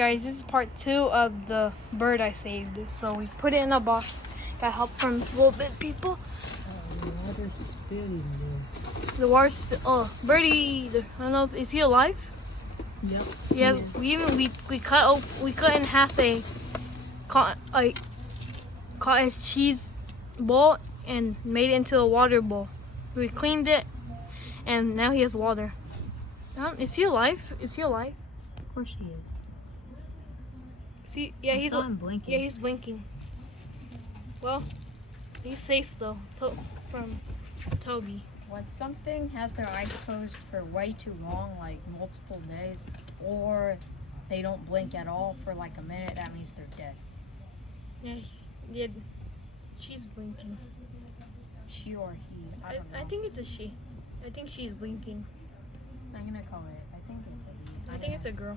Guys, this is part 2 of the bird I saved. So we put it in a box. Got help from little bit people. The water's spilling there. The water oh, birdie! I don't know. Is he alive? Yep. Yeah. We cut in half a cottage cheese bowl and made it into a water bowl. We cleaned it, and now he has water. Is he alive? Is he alive? Of course he is. See, yeah, I saw him blinking. Yeah, he's blinking. Well, he's safe though from Toby. When something has their eyes closed for way too long, like multiple days, or they don't blink at all for like a minute, that means they're dead. Yeah, she's blinking. She or he, I don't know. I think it's a she. I think she's blinking. I'm gonna call it. I think it's a he. I think it's a girl.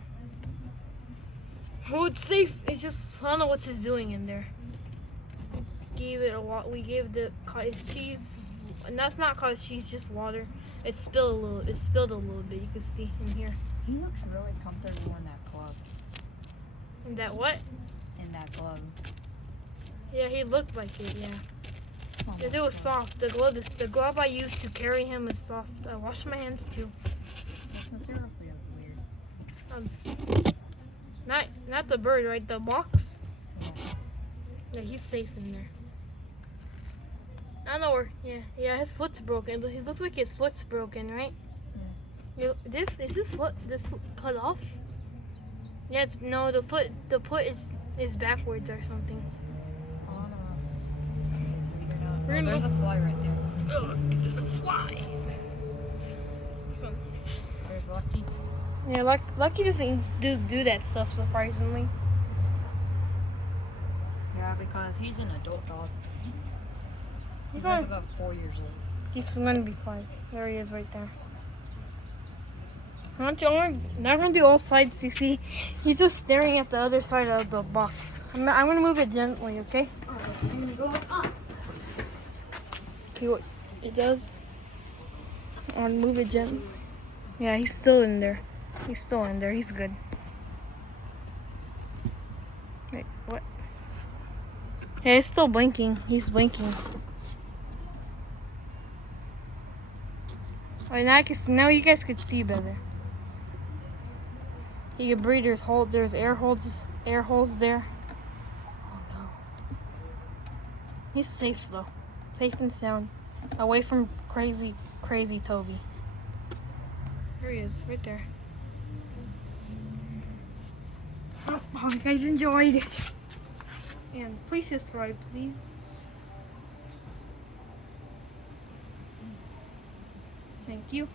Oh, it's safe. It's just I don't know what she's doing in there. Gave it a lot. We gave the cottage cheese, and that's not cottage cheese, just water. It spilled a little. It spilled a little bit. You can see in here. He looks really comfortable in that glove. And that what? In that glove. Yeah, he looked like it. Yeah. Oh It was soft. The glove I used to carry him is soft. I washed my hands too. This material feels weird. Not the bird, right? The box. Yeah. Yeah, he's safe in there. I don't know where. Yeah, his foot's broken. But he looks like his foot's broken, right? Is his foot cut off? Yeah, no. The foot is backwards or something. We're gonna There's a fly right there. Oh, there's a fly. There's Lucky. Yeah, Lucky doesn't do that stuff, surprisingly. Yeah, because he's an adult dog. He's only- like about 4 years old. He's gonna be 5. There he is, right there. I'm not gonna do all sides. You see, he's just staring at the other side of the box. I'm gonna move it gently, okay? I'm gonna go up. See what it does. I'm gonna move it gently. Yeah, he's still in there. He's still in there. He's good. Wait, what? Yeah, he's still blinking. He's blinking. Alright, now you guys could see better. You can breathe. There's air holes there. Oh no. He's safe though. Safe and sound. Away from crazy Toby. There he is, right there. Oh, you guys enjoyed. And please subscribe, please. Thank you.